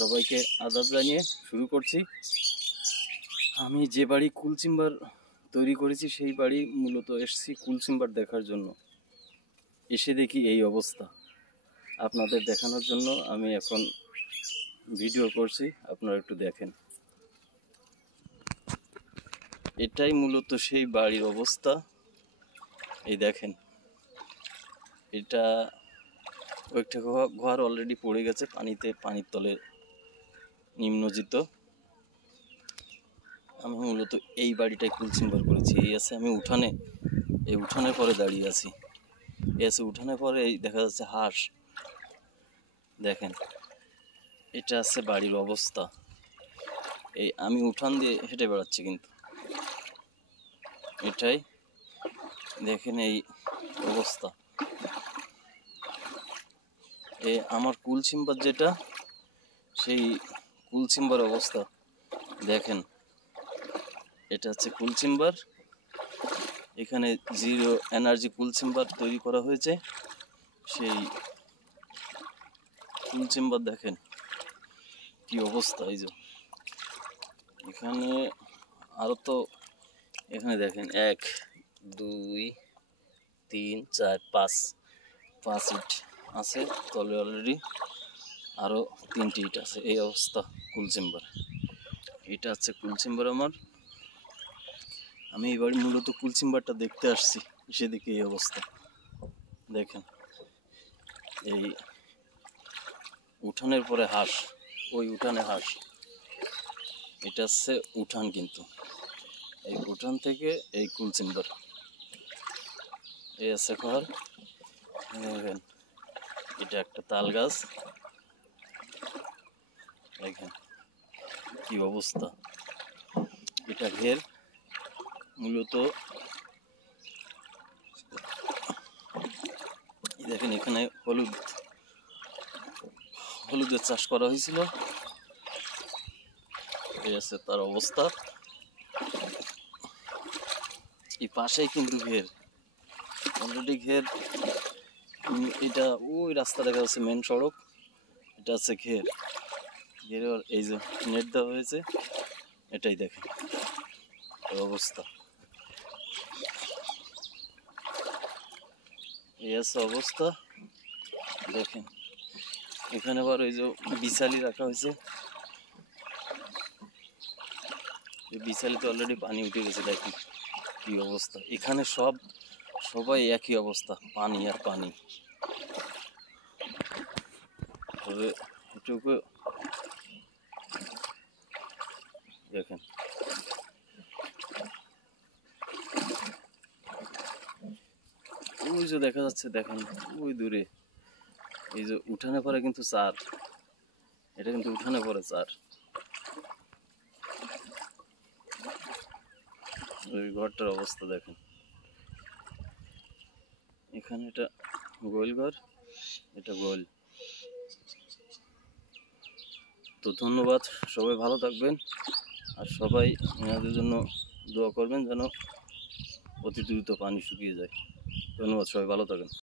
সবাইকে আদাব জানিয়ে শুরু করছি। আমি যে বাড়ি কুলচিম্বার তৈরি করেছি সেই বাড়ি মূলত এসেছি কুলচিম্বার দেখার জন্য। এসে দেখি এই অবস্থা। আপনাদের দেখানোর জন্য আমি এখন ভিডিও করছি, আপনারা একটু দেখেন। এটাই মূলত সেই বাড়ির অবস্থা। এই দেখেন, এটা কয়েকটা ঘর অলরেডি পড়ে গেছে পানির তলে নিম্নজিত। আমি মূলত এই বাড়িটাই কুলচিম্বার করেছি। এই আছে আমি উঠানে, এই উঠানের পরে দাঁড়িয়ে আছি। এই আছে উঠানের পরে এই দেখা যাচ্ছে হাঁস। দেখেন, এটা আছে বাড়ির অবস্থা। এই আমি উঠান দিয়ে হেঁটে বেড়াচ্ছি, কিন্তু এটাই দেখেন এই অবস্থা। এই আমার কুলচিম্বার যেটা, সেই কুলচিম্বার অবস্থা দেখেন। এটা হচ্ছে কুলচিম্বার। এখানে জিরো এনার্জি কুলচিম্বার তৈরি করা হয়েছে। সেই কুলচিম্বার দেখেন কি অবস্থা। এই যে এখানে আরো তো, এখানে দেখেন 1 2 3 4 5 ইট আছে তলে অলরেডি, আরো 3টি ইট আছে। এই অবস্থা কুলচিম্বার। এটা হচ্ছে কুলচিম্বার আমার। আমি এবার মূলত কুলচিম্বারটা দেখতে আসছি, সেদিকে এই অবস্থা দেখেন। এই উঠানের পরে হাঁস, ওই উঠানে হাঁস। এটা হচ্ছে উঠান, কিন্তু এই উঠান থেকে এই কুলচিম্বার। এই আছে ঘর। দেখেন, এটা একটা তাল গাছ। দেখেন কি অবস্থা। এটা ঘের মূলত। দেখেন এখানে হলুদের চাষ করা হয়েছিল। এই আছে তার অবস্থা। এই পাশেই কিন্তু ঘের, অলরেডি ঘের। এটা ওই রাস্তা দেখা যাচ্ছে, মেন সড়ক। এটা আছে ঘের। ঘেরের এই যে নেট দেওয়া হয়েছে, এটাই দেখেন অবস্থা। এই আছে অবস্থা দেখেন। এখানে আবার ওই যে বিছালি রাখা হয়েছে। এই বিছালিতে অলরেডি পানি উঠে গেছে। দেখেন কি অবস্থা। এখানে সবাই একই অবস্থা, পানি আর পানি। তবে এটুকু দেখেন। ওই যে দেখা যাচ্ছে, দেখেন ওই দূরে, এই যে উঠানে পরে কিন্তু চার। এটা কিন্তু উঠানে পরে চার। ওই ঘরটার অবস্থা দেখেন। এখানে এটা গোল ঘর, এটা গোল। তো ধন্যবাদ, সবাই ভালো থাকবেন। আর সবাই এনাদের জন্য দোয়া করবেন যেন অতি দ্রুত পানি শুকিয়ে যায়। ধন্যবাদ, সবাই ভালো থাকেন।